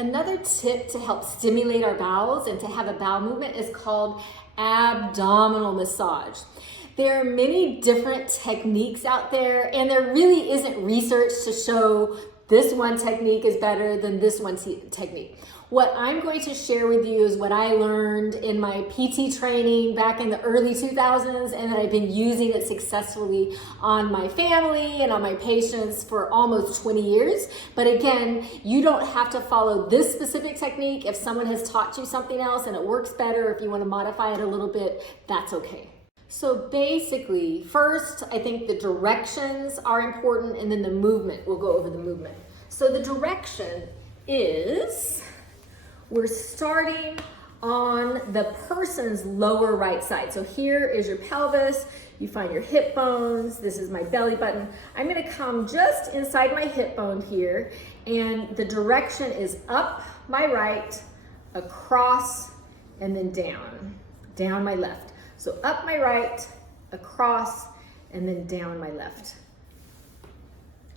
Another tip to help stimulate our bowels and to have a bowel movement is called abdominal massage. There are many different techniques out there, and there really isn't research to show this one technique is better than this one technique. What I'm going to share with you is what I learned in my PT training back in the early 2000s, and that I've been using it successfully on my family and on my patients for almost 20 years. But again, you don't have to follow this specific technique. If someone has taught you something else and it works better, if you want to modify it a little bit, that's okay. So basically, first, I think the directions are important, and then the movement. We'll go over the movement. So the direction is, we're starting on the person's lower right side. So here is your pelvis. You find your hip bones. This is my belly button. I'm gonna come just inside my hip bone here, and the direction is up my right, across, and then down my left. So up my right, across, and then down my left.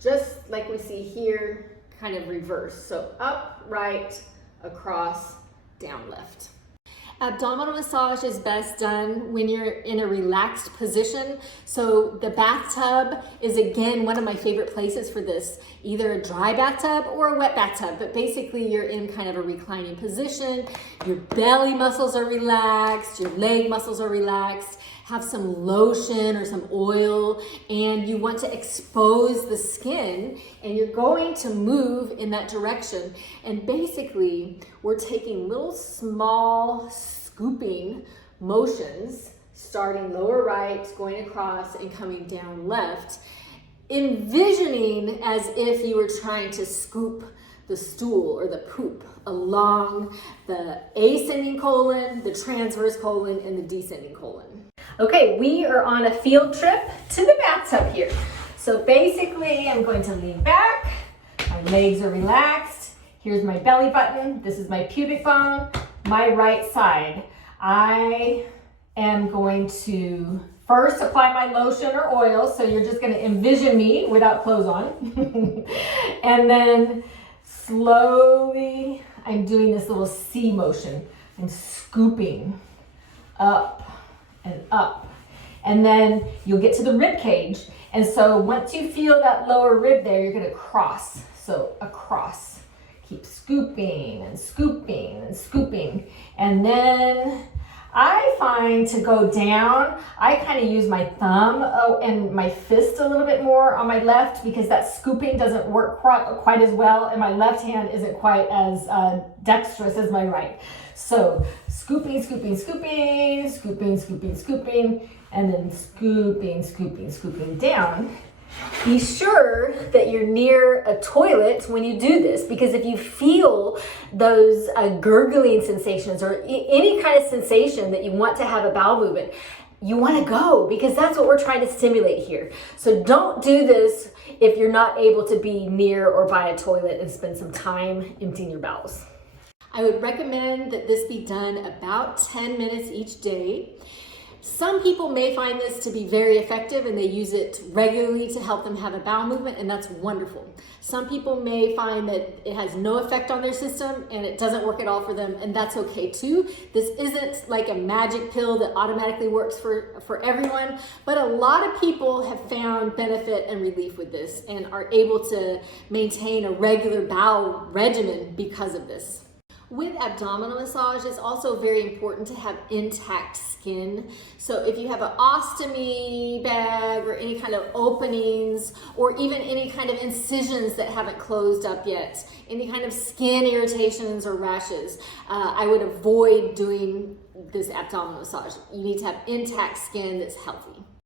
Just like we see here, kind of reverse. So up, right, across, down, left. Abdominal massage is best done when you're in a relaxed position. So the bathtub is, again, one of my favorite places for this, either a dry bathtub or a wet bathtub, but basically you're in kind of a reclining position. Your belly muscles are relaxed, your leg muscles are relaxed. Have some lotion or some oil, and you want to expose the skin, and you're going to move in that direction. And basically, we're taking little small scooping motions, starting lower right, going across, and coming down left, envisioning as if you were trying to scoop the stool or the poop along the ascending colon, the transverse colon, and the descending colon. Okay, we are on a field trip to the bathtub here. So basically, I'm going to lean back. My legs are relaxed. Here's my belly button. This is my pubic bone, my right side. I am going to first apply my lotion or oil. So you're just going to envision me without clothes on. And then slowly, I'm doing this little C motion. I'm scooping up and up, and then you'll get to the rib cage. And so once you feel that lower rib there, you're gonna cross. So across, keep scooping and scooping and scooping. And then I find to go down, I kind of use my thumb and my fist a little bit more on my left, because that scooping doesn't work quite as well, and my left hand isn't quite as dexterous as my right. So scooping, scooping, scooping, scooping, scooping, scooping, and then scooping, scooping, scooping down. Be sure that you're near a toilet when you do this, because if you feel those gurgling sensations or any kind of sensation that you want to have a bowel movement, you want to go, because that's what we're trying to stimulate here. So don't do this if you're not able to be near or by a toilet and spend some time emptying your bowels. I would recommend that this be done about 10 minutes each day. Some people may find this to be very effective and they use it regularly to help them have a bowel movement, and that's wonderful. Some people may find that it has no effect on their system and it doesn't work at all for them, and that's okay too. This isn't like a magic pill that automatically works for everyone, but a lot of people have found benefit and relief with this and are able to maintain a regular bowel regimen because of this. With abdominal massage, it's also very important to have intact skin. So if you have an ostomy bag or any kind of openings, or even any kind of incisions that haven't closed up yet, any kind of skin irritations or rashes, I would avoid doing this abdominal massage. You need to have intact skin that's healthy.